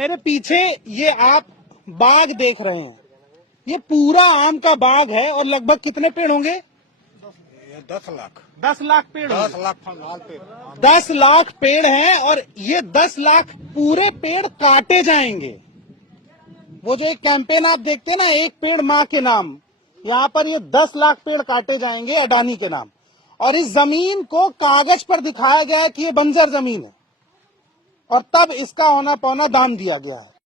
मेरे पीछे ये आप बाग देख रहे हैं, ये पूरा आम का बाग है और लगभग कितने पेड़ होंगे? 10 लाख 10 लाख पेड़ 10 होंगे। लाख फलदार पेड़ 10 लाख पेड़ हैं और ये 10 लाख पूरे पेड़ काटे जाएंगे। वो जो एक कैंपेन आप देखते हैं ना, एक पेड़ माँ के नाम, यहाँ पर ये 10 लाख पेड़ काटे जाएंगे अडानी के नाम। और इस जमीन को कागज पर दिखाया गया है कि ये बंजर जमीन है और तब इसका औना पौना दाम दिया गया है।